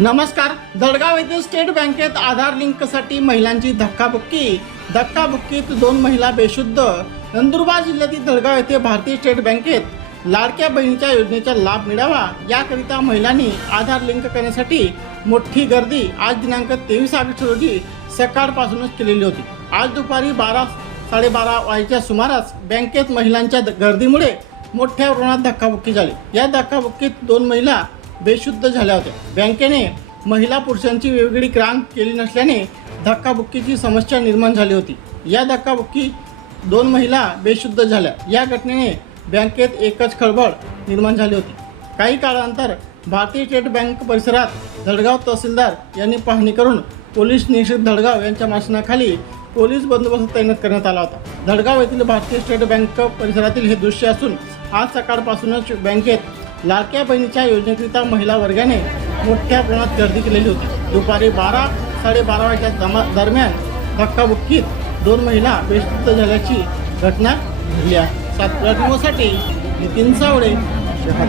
नमस्कार दडगाव येथील स्टेट बँकेत आधार लिंकसाठी महिलांची धक्काबुक्की. धक्काबुक्कीत दोन महिला बेशुद्ध. नंदुरबार जिल्ह्यातील दडगाव येथे भारतीय स्टेट बँकेत लाडक्या बहिणीच्या योजनेचा लाभ मिळावा याकरिता महिलांनी आधार लिंक करण्यासाठी मोठी गर्दी आज दिनांक तेवीस ऑगस्ट रोजी सकाळपासूनच केलेली होती. आज दुपारी बारा साडेबारा वाजेच्या सुमारास बँकेत महिलांच्या द- गर्दीमुळे मोठ्या प्रमाणात धक्काबुक्की झाली. या धक्काबुक्कीत दोन महिला बेशुद्ध झाल्या होत्या. बँकेने महिला पुरुषांची वेगवेगळी क्रांत केली नसल्याने धक्काबुक्कीची समस्या निर्माण झाली होती. या धक्काबुक्की दोन महिला बेशुद्ध झाल्या. या घटनेने बँकेत एकच खळबळ निर्माण झाली होती. काही काळानंतर भारतीय स्टेट बँक परिसरात धडगाव तहसीलदार यांनी पाहणी करून पोलीस निषेध धडगाव यांच्या मार्गदर्शनाखाली पोलीस बंदोबस्त तैनात करण्यात आला होता. धडगाव येथील भारतीय स्टेट बँक परिसरातील हे दृश्य असून आज सकाळपासूनच बँकेत लाडक्या बहिणीच्या योजनेकरिता महिला वर्गाने मोठ्या प्रमाणात गर्दी केलेली होती. दुपारी बारा साडेबारा वाजता दमा दरम्यान धक्काबुक्कीत दोन महिला बेशुद्ध झाल्याची घटना घडली आहे. सातव्या नितीन सावळे शहर.